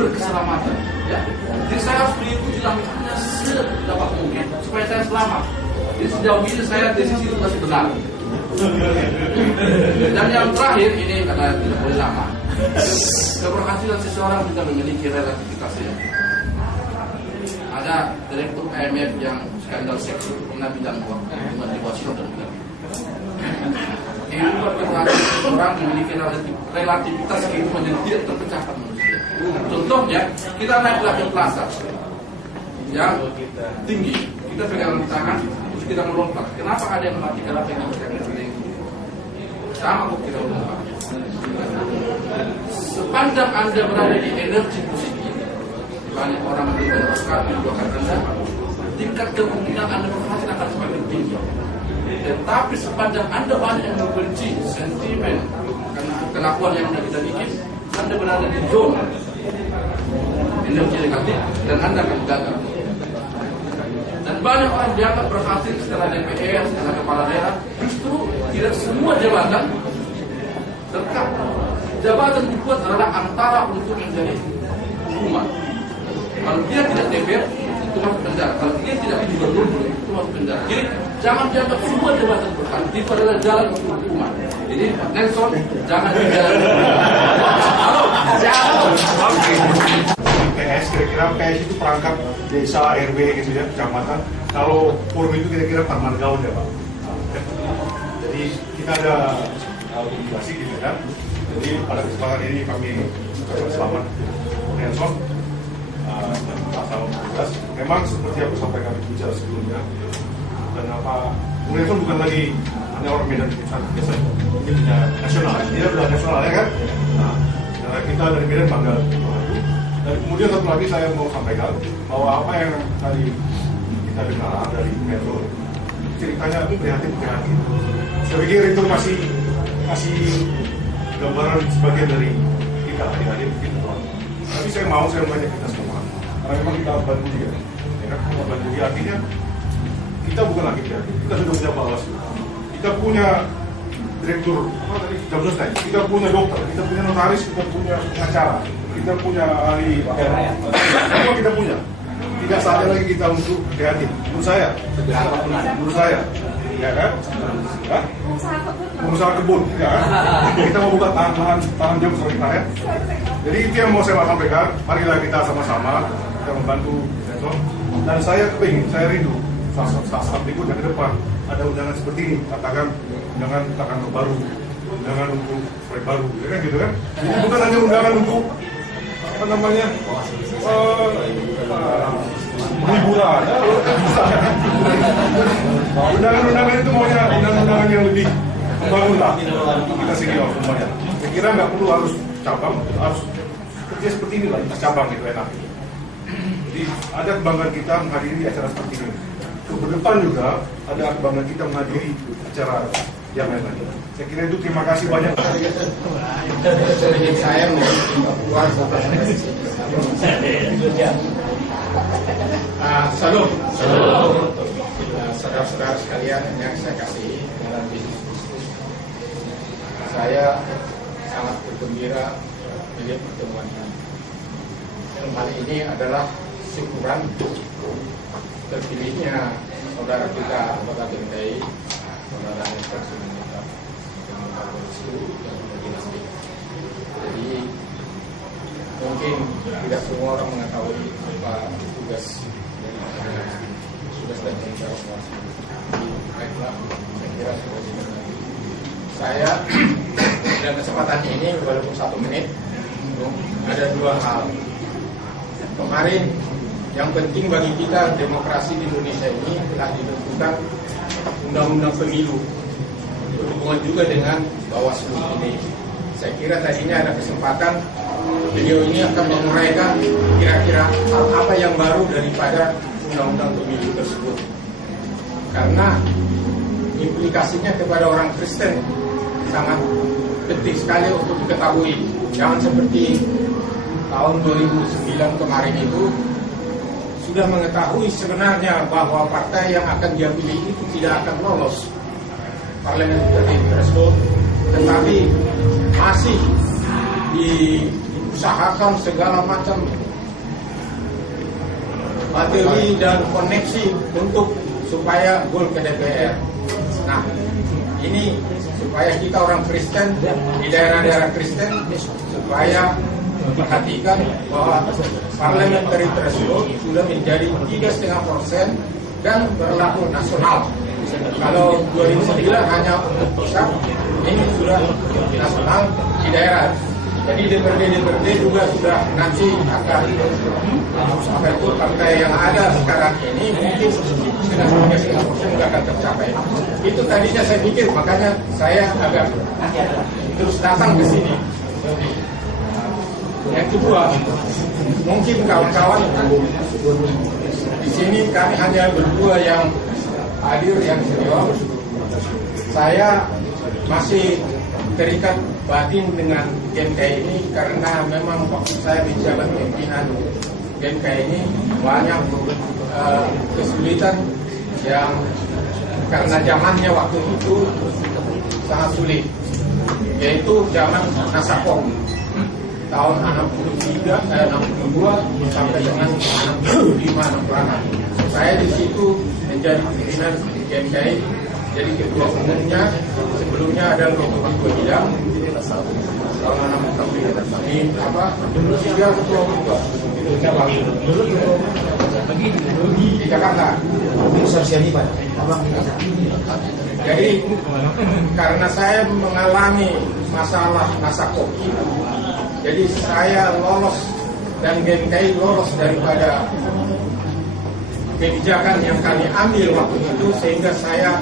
sumber keselamatan. Ya. Jadi saya harus mengikuti langkahnya sedapat mungkin supaya saya selamat. Jadi sejauh ini saya desisi itu masih benar. Dan yang terakhir ini karena tidak boleh lama. Keberhasilan seseorang juga memiliki relativitasnya. Ada direktur IMF yang skandal seks itu pernah bilang bahwa hubungan di Washington. Kehidupan keberhasilan seseorang memiliki relativitas kehidupan yang tidak terpecahkan manusia. Contohnya, kita naik ke plaza yang tinggi, kita pegang tangan, terus kita melompat. Kenapa ada yang mati karena pegang tangan tinggi? Sama kok kita melompat. Sepanjang Anda berada di energi positif, banyak orang mendengar sekali doakan Anda, tingkat kemungkinan Anda berhasil akan semakin tinggi. Tetapi sepanjang Anda banyak yang membenci sentimen karena kelakuan yang Anda tidak bikin, Anda berada di zona energi negatif dan Anda akan gagal. Dan banyak orang dianggap berhasil setelah DPR, setelah kepala daerah, justru tidak semua jabatan dekat. Jabatan dibuat adalah antara untuk menjadi umat. Kalau dia tidak DPR, itu masuk penjara. Kalau dia tidak gubernur, itu masuk penjara. Jadi jangan dianggap semua jabatan berkat. Itu adalah jalan untuk umat. Jadi Nelson, jangan jalan. Halo, PS, kira-kira PS itu perangkat desa, RW gitu ya, kecamatan. Kalau forum itu kira-kira Parmargaun ya Pak. Jadi kita ada komunikasi gitu ya. Jadi pada kesempatan ini kami selamat Nelson dan pasal 12. Memang seperti yang sampaikan bicara sebelumnya. Dan apa Nelson bukan lagi hanya orang Medan biasa, ini punya nasional. Dia sudah nasional ya kan. Nah, kita dari Medan bangga. Dan kemudian satu lagi saya mau sampaikan bahwa apa yang tadi kita dengar dari Metro ceritanya prihatin. Saya pikir itu masih gambaran sebagian dari kita adik-adik gitu. Tapi saya mengajak kita semua karena memang kita bantu dia. Ya kan? Kita bantu dia artinya kita bukan lagi prihatin. Kita sudah punya Bawaslu. Kita punya direktur kita punya dokter, kita punya notaris, kita punya pengacara, kita punya ahli pakaian, semua kita punya. Tidak saatnya lagi kita untuk kreatif. Menurut saya, ya kan? Pengusaha kebun, ya kan? Kita mau buka tangan jam seperti kita ya. Jadi itu yang mau saya sampaikan. Marilah kita sama-sama kita membantu. Dan saya rindu saat berikutnya ke depan ada undangan seperti ini, katakan undangan baru, undangan untuk proyek baru, ya kan gitu kan? Jadi bukan hanya undangan untuk apa namanya hiburan, undangan itu maunya undangan yang lebih membangun lah kita senior semuanya. Saya kira nggak perlu harus cabang, harus kerja seperti ini lah, cabang itu enak. Jadi ada kebanggaan kita menghadiri acara seperti ini. Ke depan juga ada kebanggaan kita menghadiri acara yang lain lagi. Saya kira itu terima kasih banyak. Saya mau salam saudara-saudara sekalian yang saya kasih dalam bisnis. Saya sangat bergembira melihat pertemuan ini. Dan hal ini adalah syukuran terpilihnya saudara kita anggota BNI, saudara Nelson Simanjuntak yang Bawaslu yang menjadi. Jadi mungkin tidak semua orang mengetahui apa tugas dan tanggung jawab Bawaslu. Baiklah, saya kira sudah didengar. Saya dalam kesempatan ini walaupun 1 menit ada 2 hal. Kemarin yang penting bagi kita demokrasi di Indonesia ini telah ditentukan undang-undang pemilu berhubungan juga dengan Bawaslu ini. Saya kira tadinya ada kesempatan beliau ini akan menguraikan kira-kira hal apa yang baru daripada undang-undang pemilu tersebut, karena implikasinya kepada orang Kristen sangat penting sekali untuk diketahui. Jangan seperti tahun 2009 kemarin itu sudah mengetahui sebenarnya bahwa partai yang akan dia pilih itu tidak akan lolos parliamentary threshold, tetapi masih usahakan segala macam materi dan koneksi untuk supaya gol ke DPR. Nah, ini supaya kita orang Kristen di daerah-daerah Kristen supaya perhatikan bahwa parliamentary threshold sudah menjadi 3,5% dan berlaku nasional. Kalau 2009 hanya untuk pusat, ini sudah nasional di daerah. Jadi DPRD juga sudah nanti akan sampai itu partai yang ada sekarang ini mungkin dengan 3,5% nggak akan tercapai. Itu tadinya saya pikir, makanya saya agak terus datang ke sini. Yang kedua, mungkin kawan-kawan di sini kami hanya berdua yang hadir yang senior. Saya masih terikat batin dengan GMKI ini karena memang waktu saya menjabat pimpinan GMKI ini banyak kesulitan yang karena zamannya waktu itu sangat sulit, yaitu zaman Nasakok tahun 62 sampai dengan 65-66. Saya di situ menjadi pimpinan GMKI, jadi ketua umumnya. Sebelumnya ada ketua bidang tahun 66 ini tiga ketua umum di Jakarta. Jadi karena saya mengalami masalah Nasakok itu, jadi saya lolos dan GMKI lolos daripada kebijakan yang kami ambil waktu itu, sehingga saya